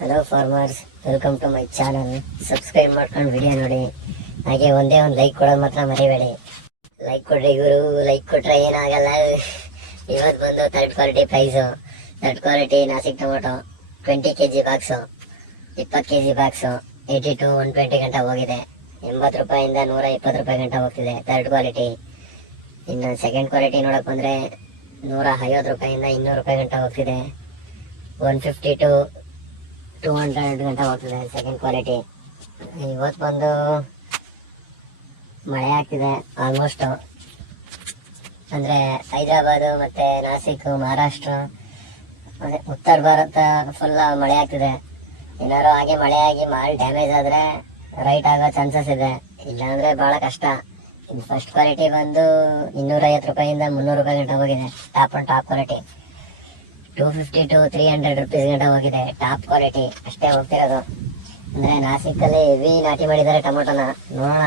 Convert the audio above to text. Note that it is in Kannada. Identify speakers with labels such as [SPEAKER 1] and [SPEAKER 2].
[SPEAKER 1] Hello farmers welcome to my channel subscribe ಮಾಡ್ಕೊಂಡು ವಿಡಿಯೋ ನೋಡಿ. ಹಾಗೆ ಒಂದೇ ಒಂದು ಲೈಕ್ ಕೊಡೋದು ಮಾತ್ರ ಮರಿಬೇಡಿ. ಲೈಕ್ ಕೊಡ್ರಿ ಇವರು ಲೈಕ್ ಕೊಟ್ರೆ ಏನಾಗಲ್ಲ. ಇವತ್ತು ಬಂದು third quality price third quality Nashik tomato. Twenty K G box ಇಪ್ಪತ್ತು K G box eighty to one twenty ಗಂಟೆ ಹೋಗಿದೆ. ಎಂಬತ್ತು ರೂಪಾಯಿಂದ ನೂರ ಇಪ್ಪತ್ತು ರೂಪಾಯಿ ಗಂಟೆ ಹೋಗ್ತಿದೆ. ಥರ್ಡ್ ಕ್ವಾಲಿಟಿ ಇನ್ನು ಸೆಕೆಂಡ್ ಕ್ವಾಲಿಟಿ ನೋಡಕ್ಕೆ ಬಂದರೆ ನೂರ ಐವತ್ತು ರೂಪಾಯಿಂದ ಇನ್ನೂರು ರೂಪಾಯಿ ಗಂಟೆ ಹೋಗ್ತಿದೆ. One fifty to two hundred ಗಂಟೆ ಹೋಗ್ತದೆ ಸೆಕೆಂಡ್ ಕ್ವಾಲಿಟಿ ಇವತ್ತು ಬಂದು ಮಳೆ ಆಗ್ತಿದೆ ಆಲ್ಮೋಸ್ಟ್ ಅಂದರೆ ಹೈದರಾಬಾದ್ ಮತ್ತು ನಾಸಿಕ್, ಮಹಾರಾಷ್ಟ್ರ ಮತ್ತೆ ಉತ್ತರ ಭಾರತ ಫುಲ್ ಮಳೆ ಆಗ್ತಿದೆ. ಏನಾದ್ರು ಹಾಗೆ ಮಳೆ ಆಗಿ ಮಾಲ್ ಡ್ಯಾಮೇಜ್ ಆದರೆ ರೈಟ್ ಆಗೋ ಚಾನ್ಸಸ್ ಇದೆ. ಇಲ್ಲಾಂದರೆ ಭಾಳ ಕಷ್ಟ. ಇದು ಫಸ್ಟ್ ಕ್ವಾಲಿಟಿ ಬಂದು ಇನ್ನೂರೈವತ್ತು ರೂಪಾಯಿಂದ ಮುನ್ನೂರು ರೂಪಾಯಿ ಗಂಟೆ ಹೋಗಿದೆ top and top quality two fifty to three hundred rupees ಗಂಟ ಹೋಗಿದೆ. ಟಾಪ್ ಕ್ವಾಲಿಟಿ ಅಷ್ಟೇ ಹೋಗ್ತಿರೋದು. ಅಂದ್ರೆ ನಾಸಿಕಲ್ಲಿ ಹೆವಿ ನಾಟಿ ಮಾಡಿದ್ದಾರೆ ಟೊಮೊಟೊನ. ನೋಡೋಣ.